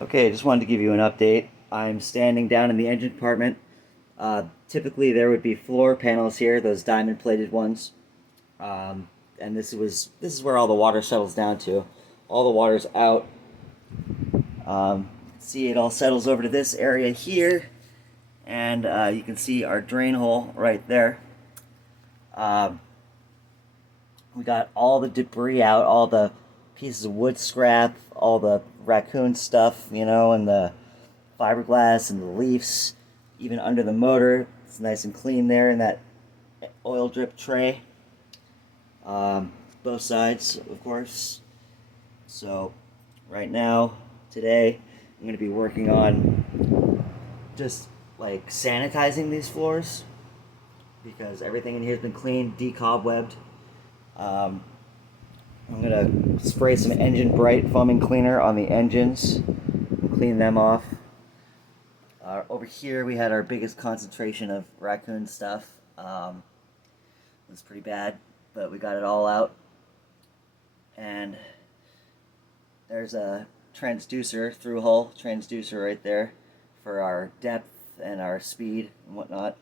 Okay, just wanted to give you an update. I'm standing down in the engine compartment. Typically, there would be floor panels here, those diamond-plated ones, and this is where all the water settles down to. All the water's out. See, it all settles over to this area here, and you can see our drain hole right there. Um, we got all the debris out, all the pieces of wood scrap, all the raccoon stuff, and the fiberglass and the leaves, even under the motor. It's nice and clean there in that oil drip tray. Both sides, of course. So, right now, today, I'm going to be working on just like sanitizing these floors because everything in here has been cleaned, decobwebbed. Um, I'm going to spray some Engine Bright foaming cleaner on the engines and clean them off. Over here we had our biggest concentration of raccoon stuff. It was pretty bad, but we got it all out. And there's a transducer, through hull transducer right there for our depth and our speed and whatnot.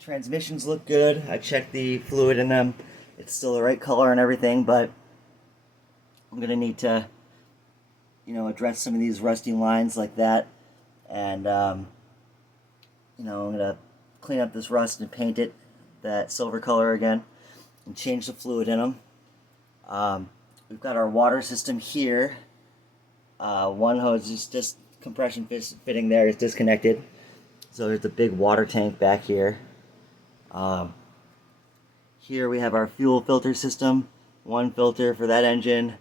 Transmissions look good. I checked the fluid in them. It's still the right color and everything, but I'm going to need to, address some of these rusty lines like that. And, I'm going to clean up this rust and paint it that silver color again and change the fluid in them. We've got our water system here. One hose is just compression fitting there is disconnected. So there's a big water tank back here. Here we have our fuel filter system. One filter for that engine,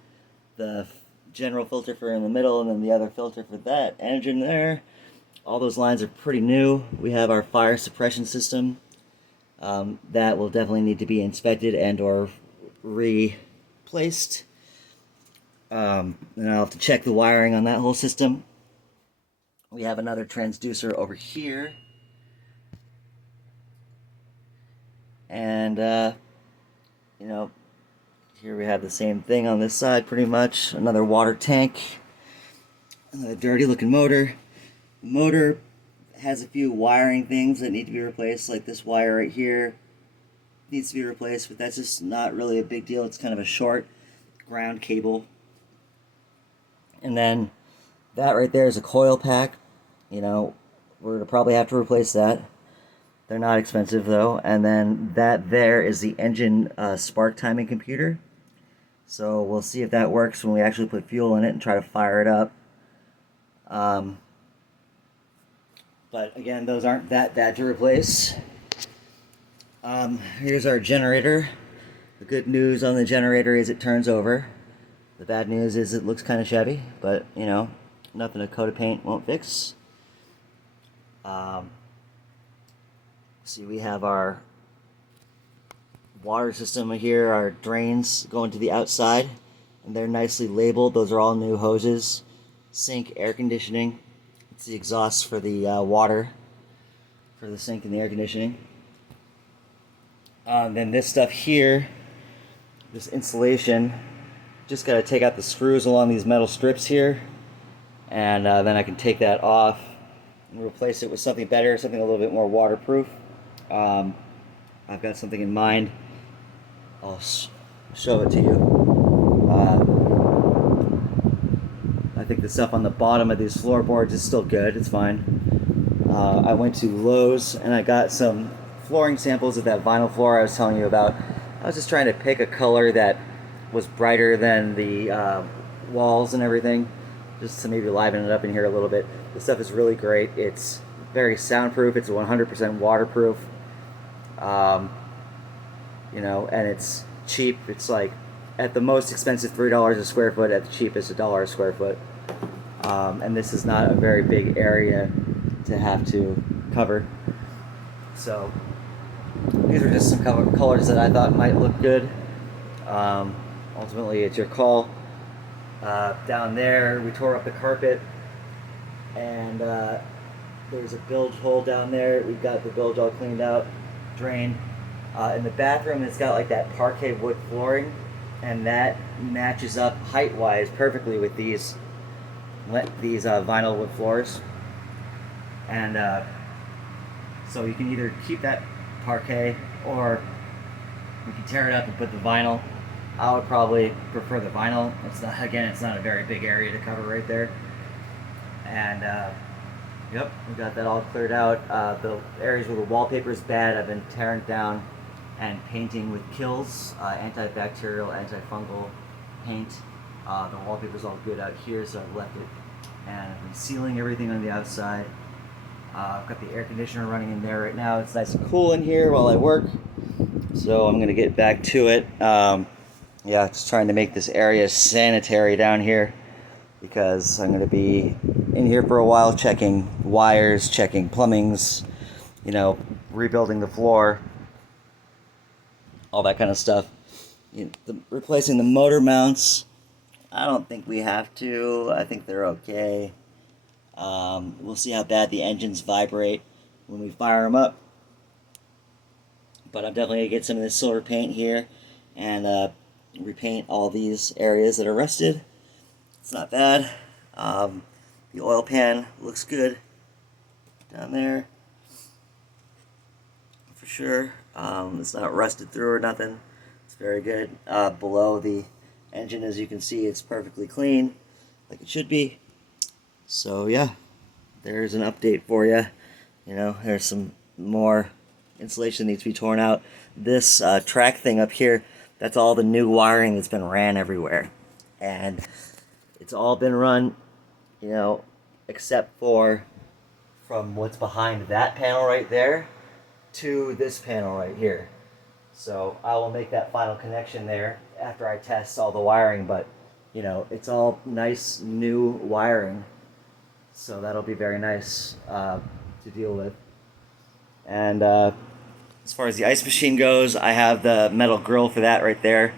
the general filter for in the middle, and then the other filter for that engine there. All those lines are pretty new. We have our fire suppression system. That will definitely need to be inspected and or replaced. And I'll have to check the wiring on that whole system. We have another transducer over here. And, here we have the same thing on this side pretty much. Another water tank. Another dirty looking motor. The motor has a few wiring things that need to be replaced, like this wire right here needs to be replaced, but that's just not really a big deal. It's kind of a short ground cable. And then that right there is a coil pack. We're going to probably have to replace that. They're not expensive though. And then that there is the engine spark timing computer. So we'll see if that works when we actually put fuel in it and try to fire it up. But again, those aren't that bad to replace. Here's our generator. The good news on the generator is it turns over. The bad news is it looks kind of shabby, but nothing a coat of paint won't fix. See, we have our water system here, our drains going to the outside, and they're nicely labeled. Those are all new hoses. Sink, air conditioning. It's the exhaust for the water for the sink and the air conditioning. Then this stuff here, this insulation, just got to take out the screws along these metal strips here, and then I can take that off and replace it with something better, something a little bit more waterproof. I've got something in mind. I'll show it to you. I think the stuff on the bottom of these floorboards is still good. It's fine. I went to Lowe's and I got some flooring samples of that vinyl floor I was telling you about. I was just trying to pick a color that was brighter than the walls and everything, just to maybe liven it up in here a little bit. The stuff is really great. It's very soundproof. It's 100% waterproof. And it's cheap. It's like at the most expensive $3 a square foot, at the cheapest $1 a square foot. And this is not a very big area to have to cover. So these are just some colors that I thought might look good. Ultimately, it's your call. Down there, we tore up the carpet, and there's a bilge hole down there. We've got the bilge all cleaned out, drained. In the bathroom, it's got like that parquet wood flooring, and that matches up height-wise perfectly with these these vinyl wood floors, and so you can either keep that parquet or you can tear it up and put the vinyl. I would probably prefer the vinyl. It's not a very big area to cover right there. And yep, we got that all cleared out. The areas where the wallpaper is bad, I've been tearing down and painting with Kills, antibacterial, antifungal paint. The wallpaper's all good out here, so I've left it. And I've been sealing everything on the outside. I've got the air conditioner running in there right now. It's nice and cool in here while I work. So I'm gonna get back to it. Yeah, just trying to make this area sanitary down here, because I'm gonna be in here for a while checking wires, checking plumbings, rebuilding the floor, all that kind of stuff. Replacing the motor mounts, I don't think we have to. I think they're okay. We'll see how bad the engines vibrate when we fire them up. But I'm definitely going to get some of this silver paint here and repaint all these areas that are rusted. It's not bad. The oil pan looks good down there for sure. It's not rusted through or nothing. It's very good. Below the engine, as you can see, it's perfectly clean, like it should be. So yeah, there's an update for you. There's some more insulation that needs to be torn out. This track thing up here, that's all the new wiring that's been ran everywhere. And it's all been run, except for from what's behind that panel right there to this panel right here. So I will make that final connection there after I test all the wiring, but it's all nice new wiring, so that'll be very nice to deal with. And as far as the ice machine goes, I have the metal grill for that right there.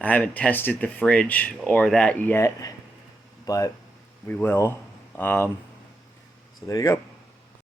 I haven't tested the fridge or that yet, but we will. So there you go.